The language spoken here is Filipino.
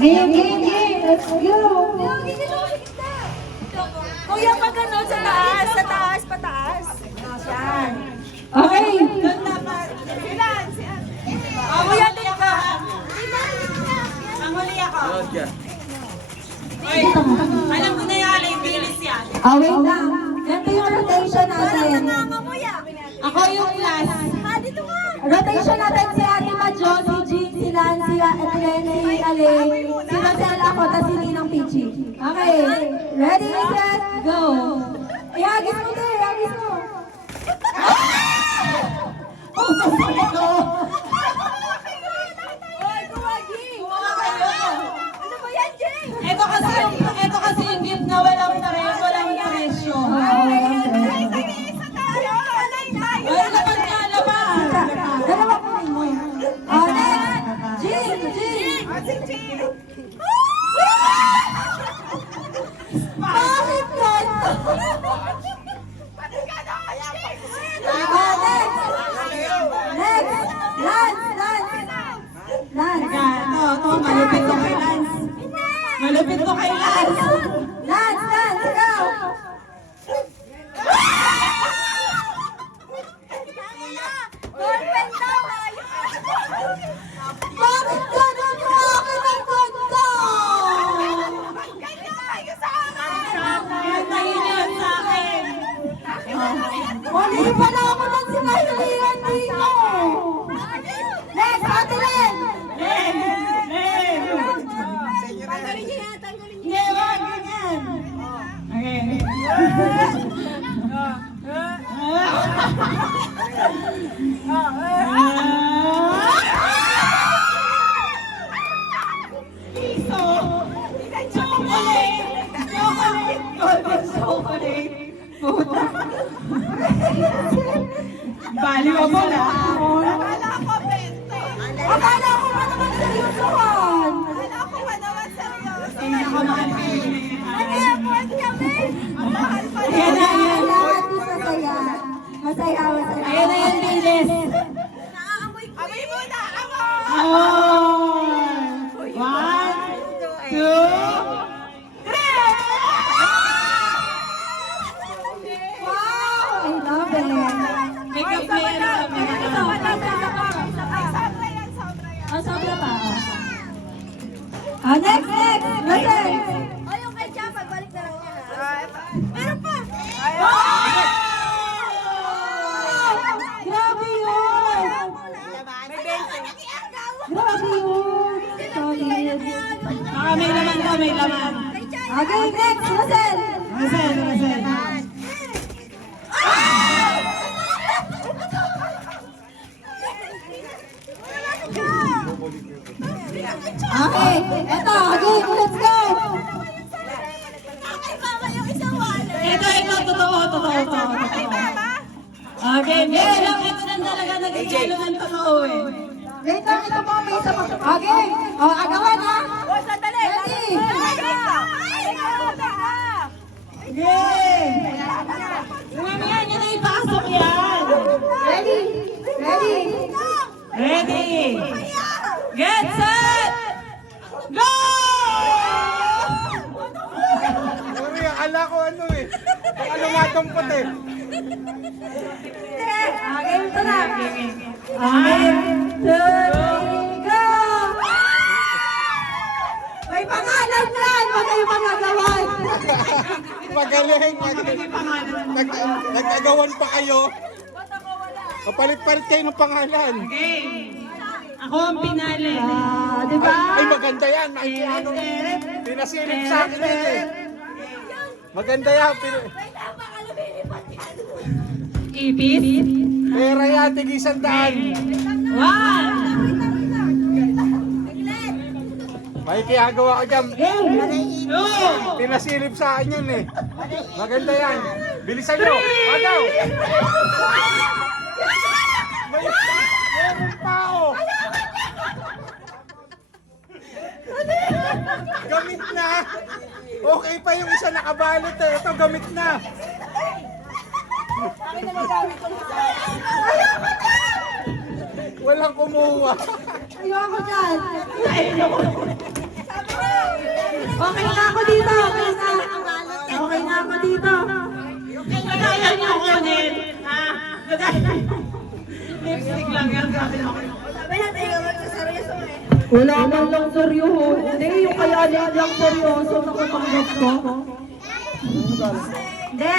Game. Let's go. Kuya, pag ano, sa taas, pataas. Yan. Okay. Doon dapat. Silan, kuya, doon ka. Mamuli ako. Ay, alam ko na yan, yung bilis yan. Wait lang. Ganito yung rotation natin. Ako yung last. Dito ka. Rotation natin si Ate Majo, si Jean, si Lan, si Ellen, si Ale, si Rosel, ako, tapos si Ninang Pichi. Okay. Ready, set, go. Ihagis mo din, ihagis mo. Oy, kuwagi. Ano ba yan, Jay? Ito kasi yung gift na walang presyo. Ay, laban ka, laban. Dalawa po rin mo. Next. Jean. Bakit ganito? Next. Lance. Malupit to kay Lance. Malupit to kay Lance. Lance, ikaw. Bakit ganun yung akin ang ganda? Hintayin niyo sa akin. Mali pala ako ng sinahilihan dito. Next, Ate Len. Len! Hindi, wag ganyan. Okay. Piso! Chocolate! Golden chocolate! Puta! Valuable ah! Akala ko ba naman seryosohan? Hindi ako makapili. Lahat is masaya. Masaya. Ayan na yung bilis. Amoy muna! One, two, three! Wow! I love it. Make-up player na kami. Sobra pa. Next. Listen. Meron pa! Grabe yun! Grabe yun! Solid. May laman daw, may laman. Okay, next. Listen. Rasen. Okay, eto. Okay, let's go. Ito, totoo. Okay, ito na talaga nagigalo ng totoo eh. Wait lang, ito po, may isa pa. Okay. Agawan ha. Ready? Okay! Mamaya niyo na ipasok yan. Ready? Ready! Get set! Go! Sorry, akala ko ano eh. Baka lumatumpot eh. Okay, ito na. 1, 2, 3, go! May pangalan yan! Huwag kayo magagawan! Magaling. Nagagawan pa kayo. Kapalit-palit kayo ng pangalan. Okay. Ako ang pinali. Di ba? Ay, maganda yan. Ano, pinasilip sa akin yun eh. Maganda yan. Ipis. Pera yan, tig-100. One. May kiyagawa ko dyan. Two. Pinasilip sa akin yun eh. Maganda yan. Bilisan nyo. Padaw. Meron pa ako. Gamit na. Okay pa yung isa nakabalot eh. Ito gamit na. Walang kumuha. Ayoko dyan. Okay na ako dito. Okay na ako dito. Kagaya niyo kunin. Kagaya. Lipstick lang yan. Grabe naman. Sabi natin, seryoso eh. Wala man lang seryoso. Hindi, yung kaya lang seryoso. Nakatanggap ko. Hindi.